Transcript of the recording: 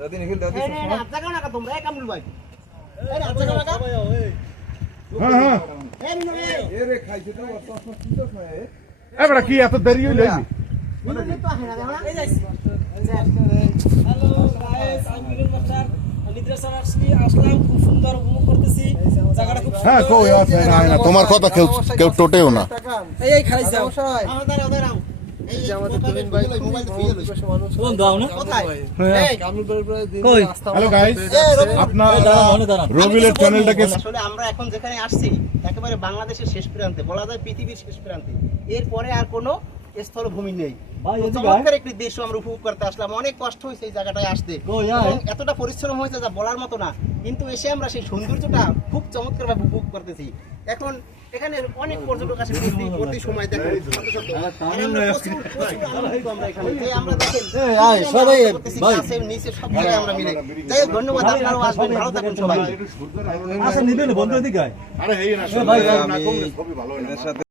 দাদিন hill দাদি না আচ্ছা কাও না তোমরা এই কামরুল ভাই এই আচ্ছা কাও না হ্যাঁ হ্যাঁ এই নিনো এ রে খাইছে তো অত কি তো খায় এ বড় কি এত দেরি হইলো নিনো তো আহে না এই যাইছি হ্যালো গাইস আমি মিলন মাস্টার নিদ্রা স্যার আসলাম খুব সুন্দর উপভোগ করতেছি জায়গাটা খুব হ্যাঁ কই আছে না তোমার কথা কেউ টোটেও না এই খালি যাও আমার দাঁড়াও এই যে আমাদের দুদিন ভাই মোবাইল ফিরে লইছে ফোন দাও না কোথায় এই কামরুল ভাই দিন কই হ্যালো গাইস আপনার দাঁড়ান রবিলের চ্যানেলটাকে আসলে আমরা এখন যেখানে আসছি একেবারে বাংলাদেশের শেষ প্রান্তে বলা যায় পৃথিবীর শেষ প্রান্তে এরপরে আর কোনো স্থলভূমি নেই চমৎকার একটি দৃশ্য আমরা উপভোগ করতে আসলাম অনেক কষ্ট হয়েছে এই জায়গাটায় আসতে এবং এতটা পরিশ্রম হয়েছে যা বলার মতো না কিন্তু এসে আমরা সেই সৌন্দর্যটা খুব চমৎকার ভাবে উপভোগ করতেছি এখন এখানে অনেক পর্যটক আসে প্রতি সময় দেখেন আমরা এখানে যে আমরা দেখেন সবাই ভাই নিচে সব জায়গায় আমরা মিলে যাই হোক, ধন্যবাদ আপনারাও আসবেন ভালো থাকুন সবাই আচ্ছা নিবেন বন্ধু দিকে আরে হেই না ভাই না কম খুবই ভালো হয় না